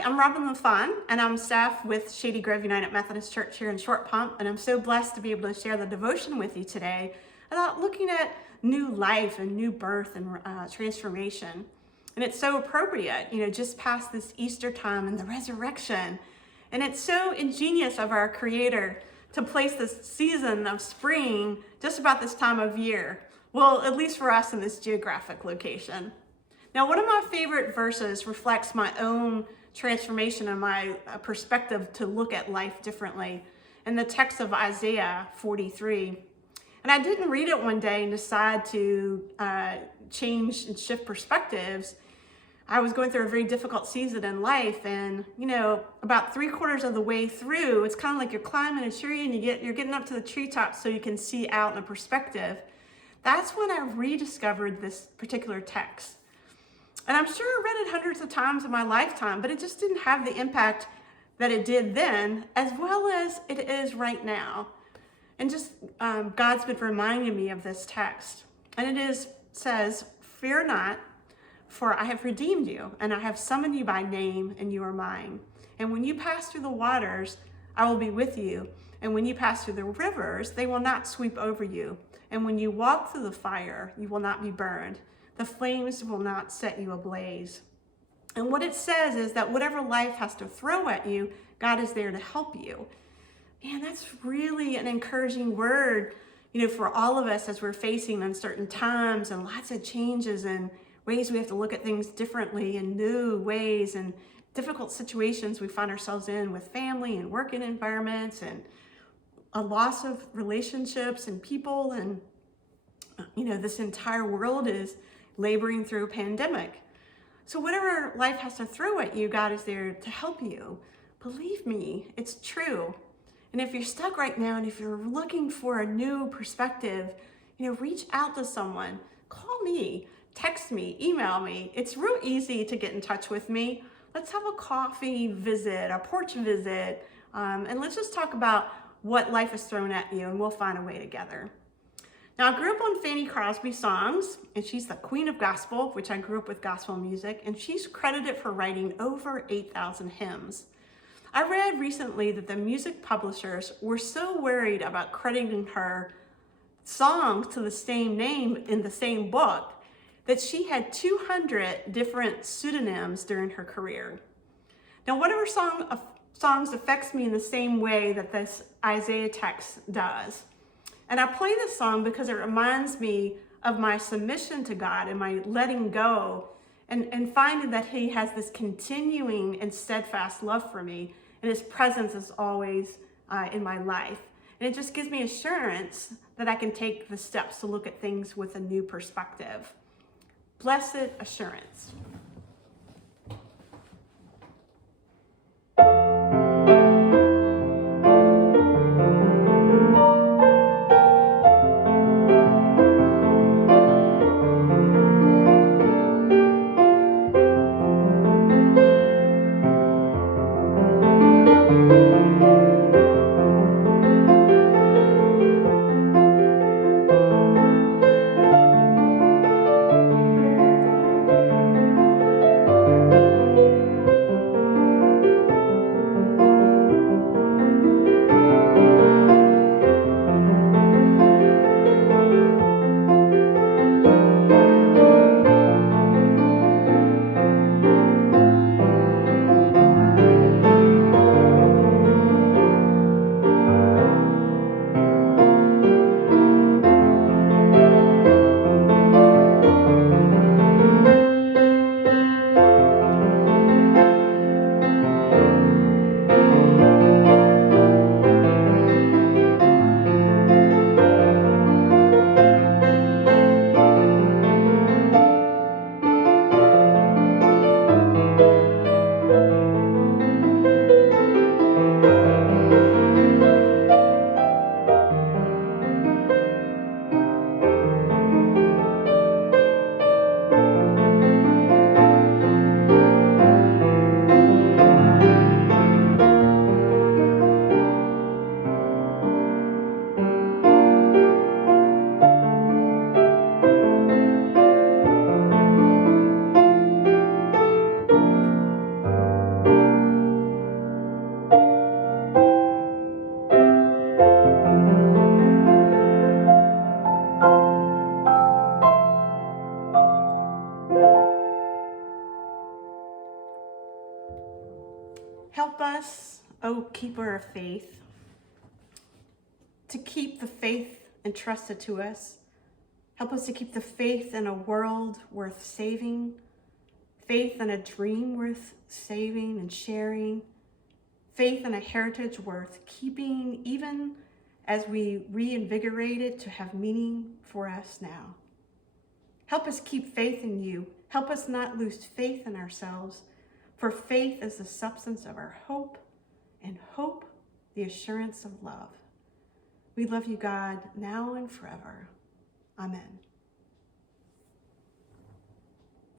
Hi, I'm Robin LaFawn, and I'm staff with Shady Grove United Methodist Church here in Short Pump, and I'm so blessed to be able to share the devotion with you today about looking at new life and new birth and transformation. And it's so appropriate, just past this Easter time and the resurrection. And it's so ingenious of our Creator to place this season of spring just about this time of year. Well, at least for us in this geographic location. Now, one of my favorite verses reflects my own transformation and my perspective to look at life differently in the text of Isaiah 43. And I didn't read it one day and decide to change and shift perspectives. I was going through a very difficult season in life, and about 3/4 of the way through, it's kind of like you're climbing a tree and you're getting up to the treetops so you can see out in a perspective. That's when I rediscovered this particular text. And I'm sure I read it hundreds of times in my lifetime, but it just didn't have the impact that it did then, as well as it is right now. And just God's been reminding me of this text. And says, "Fear not, for I have redeemed you, and I have summoned you by name, and you are mine. And when you pass through the waters, I will be with you. And when you pass through the rivers, they will not sweep over you. And when you walk through the fire, you will not be burned. The flames will not set you ablaze." And what it says is that whatever life has to throw at you, God is there to help you. Man, that's really an encouraging word, for all of us as we're facing uncertain times and lots of changes and ways we have to look at things differently in new ways and difficult situations we find ourselves in with family and working environments and a loss of relationships and people. And, this entire world is laboring through a pandemic. So whatever life has to throw at you, God is there to help you. Believe me, it's true. And if you're stuck right now and if you're looking for a new perspective, reach out to someone. Call me, text me, email me. It's real easy to get in touch with me. Let's have a coffee visit, a porch visit, and let's just talk about what life has thrown at you, and we'll find a way together. Now, I grew up on Fanny Crosby songs, and she's the queen of gospel, which I grew up with gospel music, and she's credited for writing over 8,000 hymns. I read recently that the music publishers were so worried about crediting her songs to the same name in the same book that she had 200 different pseudonyms during her career. Now, one of her songs affects me in the same way that this Isaiah text does. And I play this song because it reminds me of my submission to God and my letting go and finding that He has this continuing and steadfast love for me, and His presence is always in my life. And it just gives me assurance that I can take the steps to look at things with a new perspective. Blessed assurance. Help us, O keeper of faith, to keep the faith entrusted to us. Help us to keep the faith in a world worth saving, faith in a dream worth saving and sharing, faith in a heritage worth keeping, even as we reinvigorate it to have meaning for us now. Help us keep faith in you. Help us not lose faith in ourselves, for faith is the substance of our hope, and hope the assurance of love. We love you, God, now and forever. Amen.